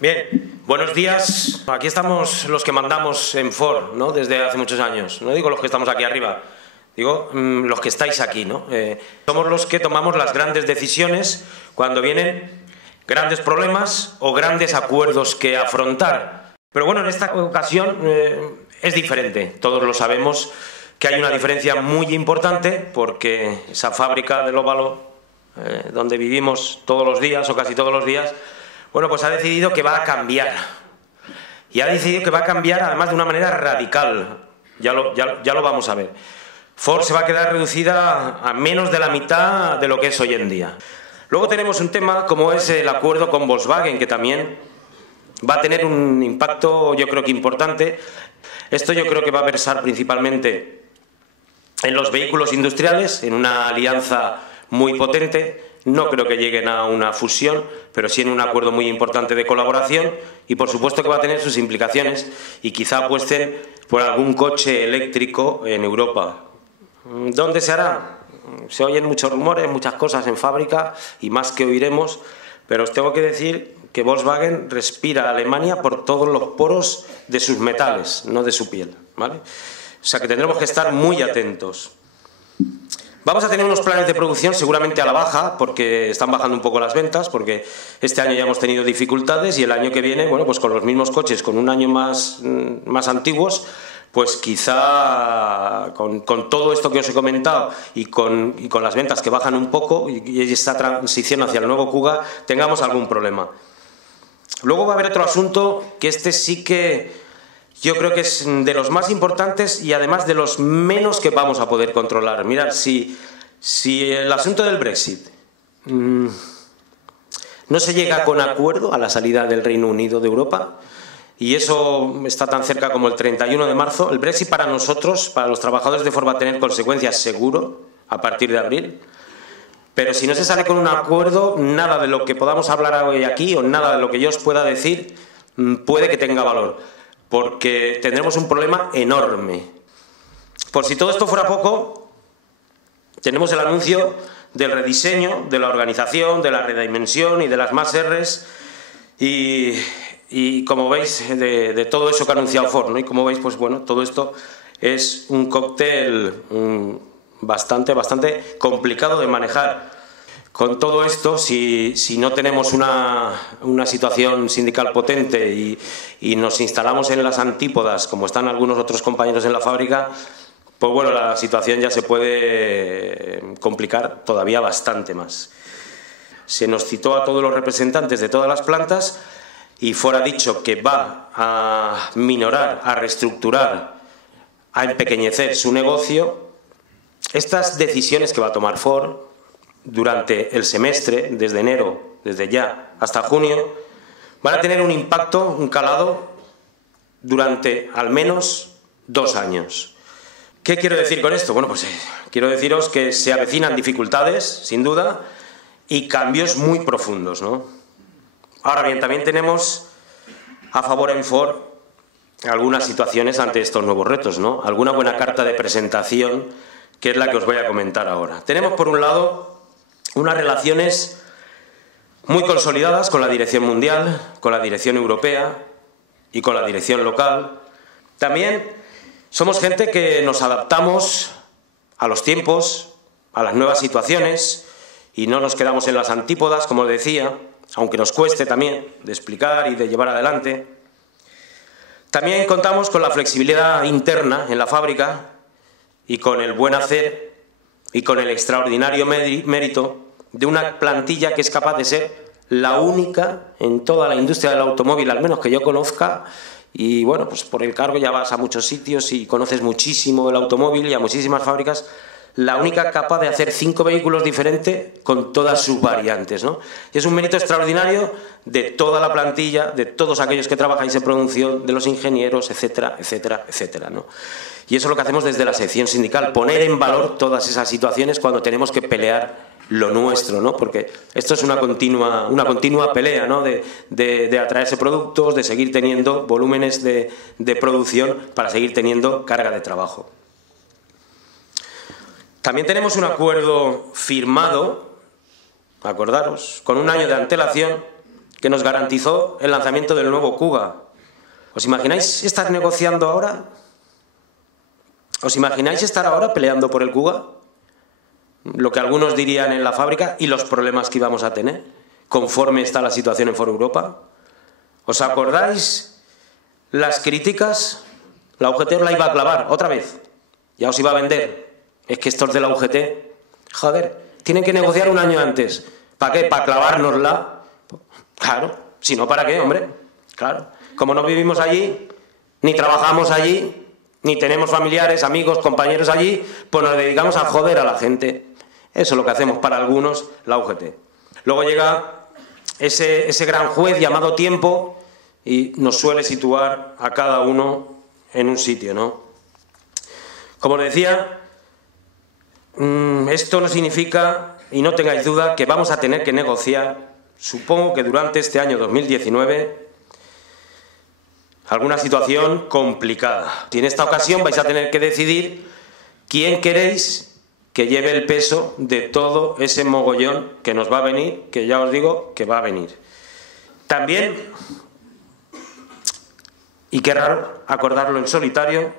Bien, buenos días. Aquí estamos los que mandamos en Ford, ¿no? Desde hace muchos años. No digo los que estamos aquí arriba, digo los que estáis aquí, ¿no? Somos los que tomamos las grandes decisiones cuando vienen grandes problemas o grandes acuerdos que afrontar. Pero bueno, en esta ocasión es diferente. Todos lo sabemos que hay una diferencia muy importante porque esa fábrica del óvalo donde vivimos todos los días o casi todos los días, bueno, pues ha decidido que va a cambiar. Y ha decidido que va a cambiar además de una manera radical. Ya lo vamos a ver. Ford se va a quedar reducida a menos de la mitad de lo que es hoy en día. Luego tenemos un tema como es el acuerdo con Volkswagen, que también va a tener un impacto, yo creo que importante. Esto yo creo que va a versar principalmente en los vehículos industriales, en una alianza muy potente. No creo que lleguen a una fusión, pero sí en un acuerdo muy importante de colaboración y por supuesto que va a tener sus implicaciones y quizá apuesten por algún coche eléctrico en Europa. ¿Dónde se hará? Se oyen muchos rumores, muchas cosas en fábrica y más que oiremos, pero os tengo que decir que Volkswagen respira a Alemania por todos los poros de sus metales, no de su piel, ¿vale? O sea que tendremos que estar muy atentos. Vamos a tener unos planes de producción seguramente a la baja, porque están bajando un poco las ventas, porque este año ya hemos tenido dificultades y el año que viene, bueno, pues con los mismos coches, con un año más antiguos, pues quizá con todo esto que os he comentado y con las ventas que bajan un poco y esta transición hacia el nuevo Kuga, tengamos algún problema. Luego va a haber otro asunto que este sí que yo creo que es de los más importantes y además de los menos que vamos a poder controlar. Mirad, si el asunto del Brexit no se llega con acuerdo a la salida del Reino Unido de Europa, y eso está tan cerca como el 31 de marzo, el Brexit para nosotros, para los trabajadores de Ford, va a tener consecuencias seguro a partir de abril. Pero si no se sale con un acuerdo, nada de lo que podamos hablar hoy aquí o nada de lo que yo os pueda decir puede que tenga valor, porque tendremos un problema enorme. Por si todo esto fuera poco, tenemos el anuncio del rediseño de la organización, de la redimensión y de las más R's y como veis, de todo eso que ha anunciado Ford, ¿no? Y como veis, pues bueno, todo esto es un cóctel bastante complicado de manejar. Con todo esto, si no tenemos una situación sindical potente y nos instalamos en las antípodas, como están algunos otros compañeros en la fábrica, pues bueno, la situación ya se puede complicar todavía bastante más. Se nos citó a todos los representantes de todas las plantas y Ford ha dicho que va a minorar, a reestructurar, a empequeñecer su negocio. Estas decisiones que va a tomar Ford durante el semestre, desde enero, desde ya hasta junio, van a tener un impacto, un calado, durante al menos 2 años. ¿Qué quiero decir con esto? Bueno, pues quiero deciros que se avecinan dificultades, sin duda, y cambios muy profundos, ¿no? Ahora bien, también tenemos a favor en Ford algunas situaciones ante estos nuevos retos, ¿no? Alguna buena carta de presentación, que es la que os voy a comentar ahora. Tenemos, por un lado, unas relaciones muy consolidadas con la dirección mundial, con la dirección europea y con la dirección local. También somos gente que nos adaptamos a los tiempos, a las nuevas situaciones y no nos quedamos en las antípodas, como decía, aunque nos cueste también de explicar y de llevar adelante. También contamos con la flexibilidad interna en la fábrica y con el buen hacer y con el extraordinario mérito de una plantilla que es capaz de ser la única en toda la industria del automóvil, al menos que yo conozca, y bueno, pues por el cargo ya vas a muchos sitios y conoces muchísimo el automóvil y a muchísimas fábricas, la única capaz de hacer 5 vehículos diferentes con todas sus variantes, ¿no? Y es un mérito extraordinario de toda la plantilla, de todos aquellos que trabajáis en producción, de los ingenieros, etcétera, etcétera, etcétera, ¿no? Y eso es lo que hacemos desde la sección sindical, poner en valor todas esas situaciones cuando tenemos que pelear lo nuestro, ¿no? Porque esto es una continua pelea, ¿no? De atraerse productos, de seguir teniendo volúmenes de producción para seguir teniendo carga de trabajo. También tenemos un acuerdo firmado, acordaros, con un año de antelación que nos garantizó el lanzamiento del nuevo Kuga. ¿Os imagináis estar negociando ahora? ¿Os imagináis estar ahora peleando por el Kuga? Lo que algunos dirían en la fábrica y los problemas que íbamos a tener conforme está la situación en Ford Europa. ¿Os acordáis las críticas? La UGT os la iba a clavar otra vez. Ya os iba a vender. Es que estos de la UGT, joder, tienen que negociar un año antes. ¿Para qué? ¿Para clavárnosla? Claro, si no, ¿para qué, hombre? Claro, como no vivimos allí, ni trabajamos allí, ni tenemos familiares, amigos, compañeros allí, pues nos dedicamos a joder a la gente. Eso es lo que hacemos para algunos, la UGT. Luego llega ese gran juez llamado tiempo y nos suele situar a cada uno en un sitio, ¿no? Como os decía, esto no significa, y no tengáis duda, que vamos a tener que negociar, supongo que durante este año 2019, alguna situación complicada. Y en esta ocasión vais a tener que decidir quién queréis que lleve el peso de todo ese mogollón que nos va a venir, que ya os digo que va a venir. También, y qué raro acordarlo en solitario,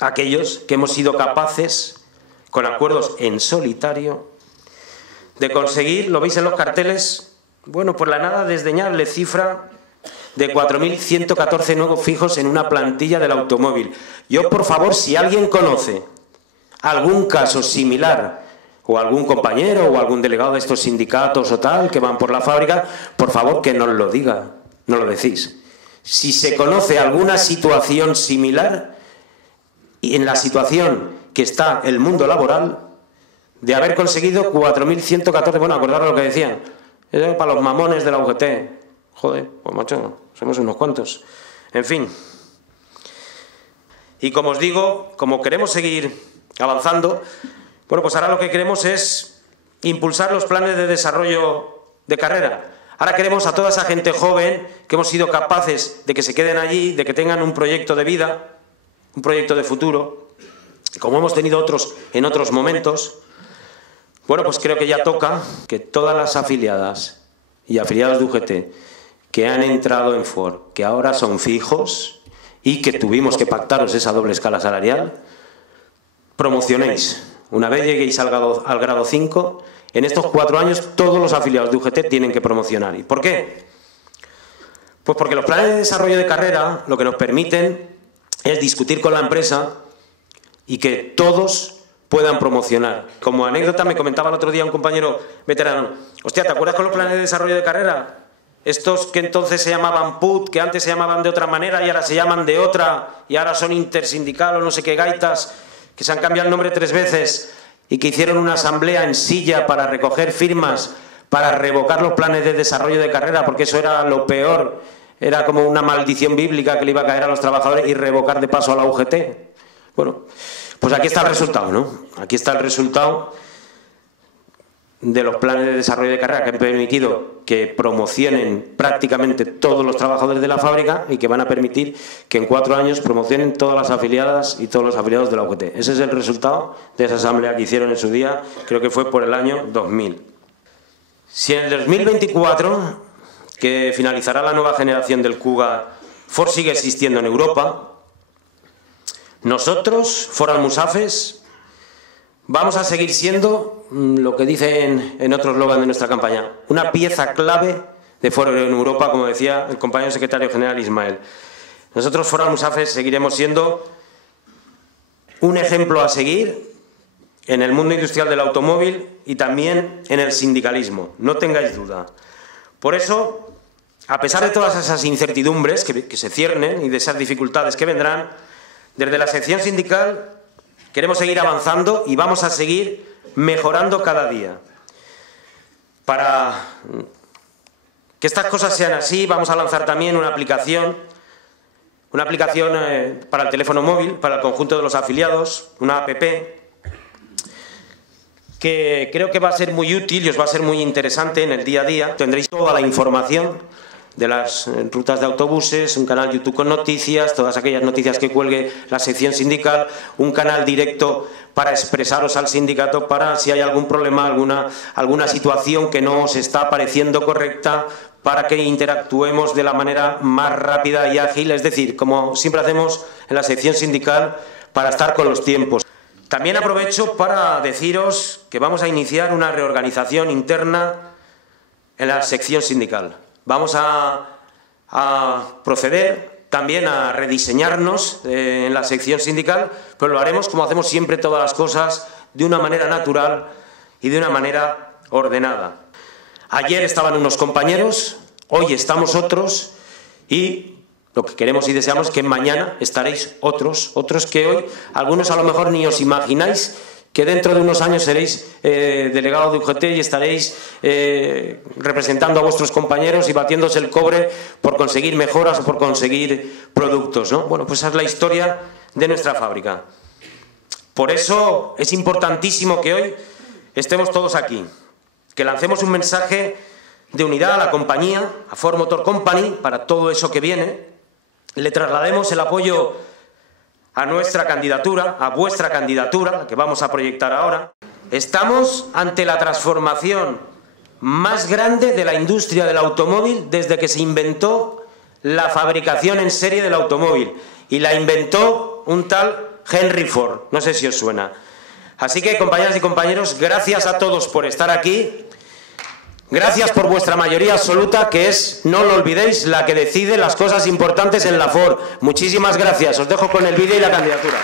aquellos que hemos sido capaces, con acuerdos en solitario, de conseguir, lo veis en los carteles, bueno, por la nada desdeñable cifra de 4.114 nuevos fijos en una plantilla del automóvil. Yo, por favor, si alguien conoce algún caso similar, o algún compañero o algún delegado de estos sindicatos o tal, que van por la fábrica, por favor que nos lo diga, no lo decís. Si se conoce alguna situación similar, y en la situación que está el mundo laboral, de haber conseguido 4.114, bueno, acordaros lo que decían, eso es para los mamones de la UGT. Joder, pues macho, somos unos cuantos. En fin. Y como os digo, como queremos seguir avanzando, bueno, pues ahora lo que queremos es impulsar los planes de desarrollo de carrera. Ahora queremos a toda esa gente joven que hemos sido capaces de que se queden allí, de que tengan un proyecto de vida, un proyecto de futuro, como hemos tenido otros en otros momentos. Bueno, pues creo que ya toca que todas las afiliadas y afiliados de UGT que han entrado en Ford, que ahora son fijos y que tuvimos que pactaros esa doble escala salarial, promocionéis. Una vez lleguéis al grado 5, en estos 4 años todos los afiliados de UGT tienen que promocionar. ¿Y por qué? Pues porque los planes de desarrollo de carrera lo que nos permiten es discutir con la empresa y que todos puedan promocionar. Como anécdota me comentaba el otro día un compañero veterano, hostia, ¿te acuerdas con los planes de desarrollo de carrera? Estos que entonces se llamaban PUT, que antes se llamaban de otra manera y ahora se llaman de otra, y ahora son intersindical o no sé qué gaitas, que se han cambiado el nombre 3 veces y que hicieron una asamblea en Silla para recoger firmas, para revocar los planes de desarrollo de carrera, porque eso era lo peor, era como una maldición bíblica que le iba a caer a los trabajadores, y revocar de paso a la UGT. Bueno, pues aquí está el resultado, ¿no? Aquí está el resultado de los planes de desarrollo de carrera que han permitido que promocionen prácticamente todos los trabajadores de la fábrica y que van a permitir que en 4 años promocionen todas las afiliadas y todos los afiliados de la UGT. Ese es el resultado de esa asamblea que hicieron en su día, creo que fue por el año 2000. Si en el 2024, que finalizará la nueva generación del Kuga, Ford sigue existiendo en Europa, nosotros, Ford Almusafes, vamos a seguir siendo lo que dicen en otro eslogan de nuestra campaña, una pieza clave de Ford en Europa, como decía el compañero secretario general Ismael. Nosotros, Ford Almusafes, seguiremos siendo un ejemplo a seguir en el mundo industrial del automóvil y también en el sindicalismo, no tengáis duda. Por eso, a pesar de todas esas incertidumbres que se ciernen y de esas dificultades que vendrán, desde la sección sindical queremos seguir avanzando y vamos a seguir mejorando cada día. Para que estas cosas sean así, vamos a lanzar también una aplicación para el teléfono móvil, para el conjunto de los afiliados, una app, que creo que va a ser muy útil y os va a ser muy interesante en el día a día. Tendréis toda la información de las rutas de autobuses, un canal YouTube con noticias, todas aquellas noticias que cuelgue la sección sindical, un canal directo para expresaros al sindicato para si hay algún problema, alguna situación que no os está pareciendo correcta, para que interactuemos de la manera más rápida y ágil, es decir, como siempre hacemos en la sección sindical, para estar con los tiempos. También aprovecho para deciros que vamos a iniciar una reorganización interna en la sección sindical. Vamos a proceder también a rediseñarnos en la sección sindical, pero lo haremos como hacemos siempre todas las cosas, de una manera natural y de una manera ordenada. Ayer estaban unos compañeros, hoy estamos otros y lo que queremos y deseamos es que mañana estaréis otros que hoy, algunos a lo mejor ni os imagináis que dentro de unos años seréis delegados de UGT y estaréis representando a vuestros compañeros y batiéndose el cobre por conseguir mejoras o por conseguir productos, ¿no? Bueno, pues esa es la historia de nuestra fábrica. Por eso es importantísimo que hoy estemos todos aquí, que lancemos un mensaje de unidad a la compañía, a Ford Motor Company, para todo eso que viene. Le traslademos el apoyo a nuestra candidatura, a vuestra candidatura, la que vamos a proyectar ahora. Estamos ante la transformación más grande de la industria del automóvil desde que se inventó la fabricación en serie del automóvil. Y la inventó un tal Henry Ford, no sé si os suena. Así que, compañeras y compañeros, gracias a todos por estar aquí. Gracias por vuestra mayoría absoluta, que es, no lo olvidéis, la que decide las cosas importantes en la Ford. Muchísimas gracias. Os dejo con el vídeo y la candidatura.